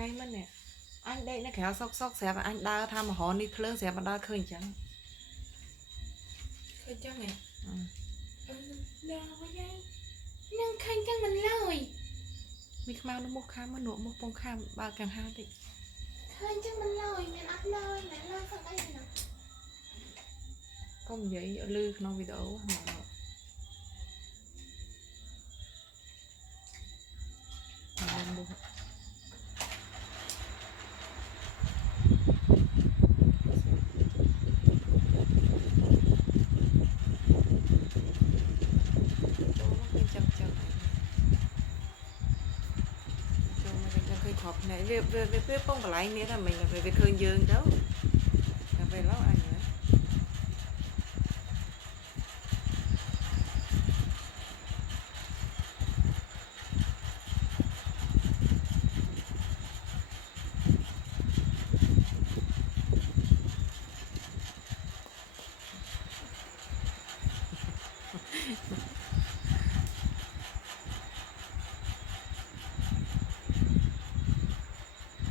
ngày mà nè anh đây nó khéo sóc sóc xẹp anh đau tham mà họ đi phơi xẹp mà đau khơi chẳng khơi cho mẹ ừ. đau quá vậy nâng khơi cho mình lời Mi mau nó mua khám mà nụ mua bông khám ba càng hai thì khơi cho mình lời mình ấp lời mẹ lời phần đây nè có một giấy ở lư nó video mà mua chậm chậm khơi khọp này về bông lại nữa là mình là về khơi dương đó là về lâu anh nữa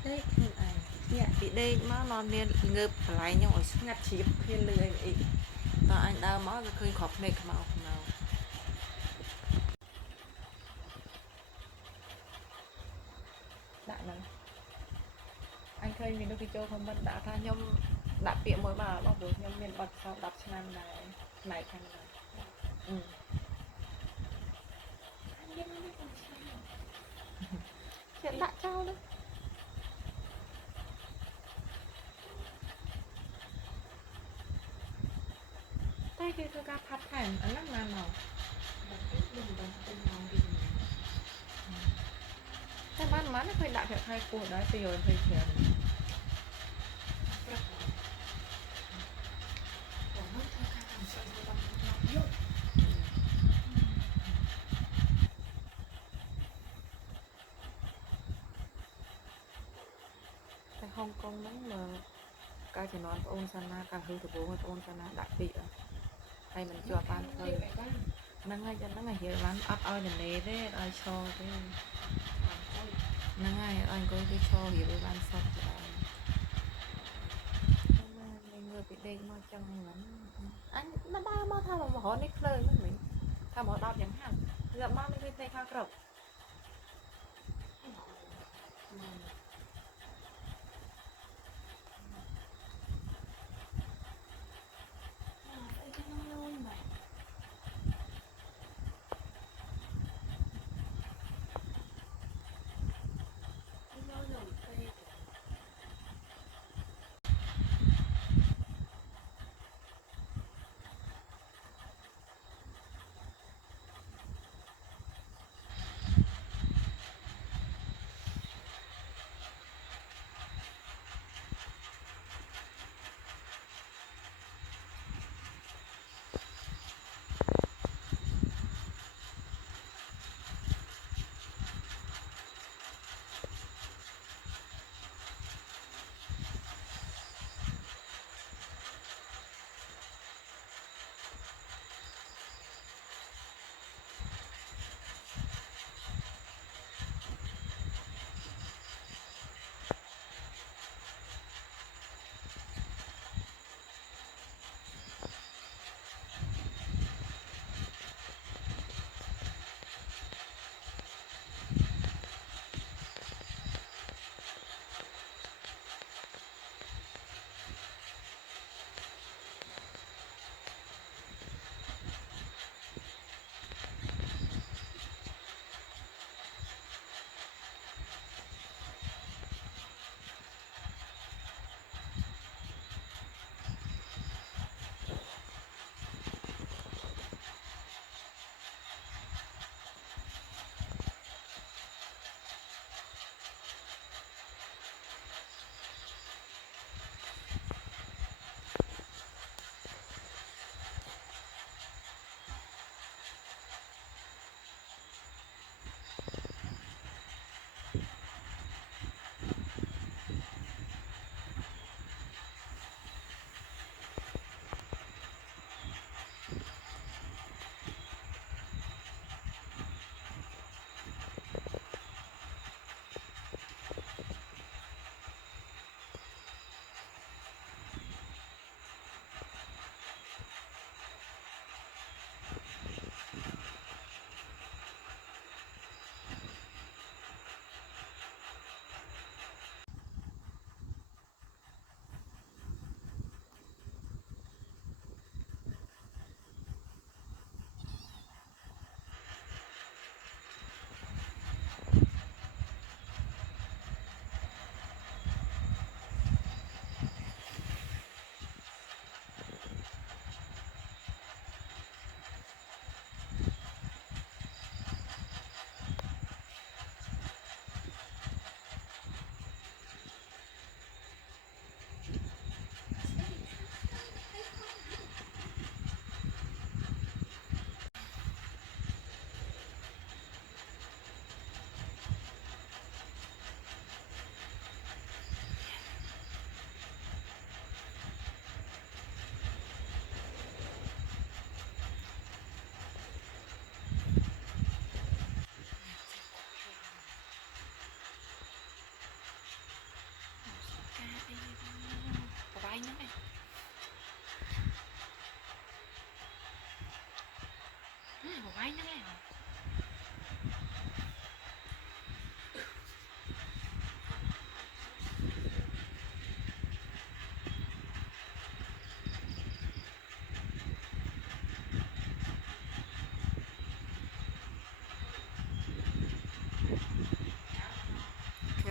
đấy ai dạ bị đây mà nó nên ngợp lại nhau ở ngắt chip thiên lười ấy ta anh đau máu về khơi khọp này màu đại này anh khơi mình đôi khi châu không bận đã tha nhom đã tiệm mỗi bà bao được nhom miền bật sau đập chân này này thành này ừ. Hiện đại trao đấy tay kia tôi ca phát thành ở nước nào cái bán nó phải đại phải hai của đấy bây giờ phải tiền tại Hong Kong nắng mà cái chỉ nói ôn sana càng hư từ bố ôn sana đại vị hay mình cho ban thôi nắng ngay cho nắng ngày hiện bán ấp oi là nề đấy ai cho thế nắng ngày anh có đi cho hiểu với ban sập mình người bị đen mà chân lắm anh nó ba mà thao mà họ nít lời với mình thao mà đau chẳng hạn gặp ba mình thấy khá rộng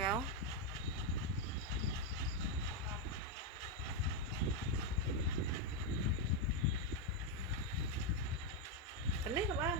nào cái này các bạn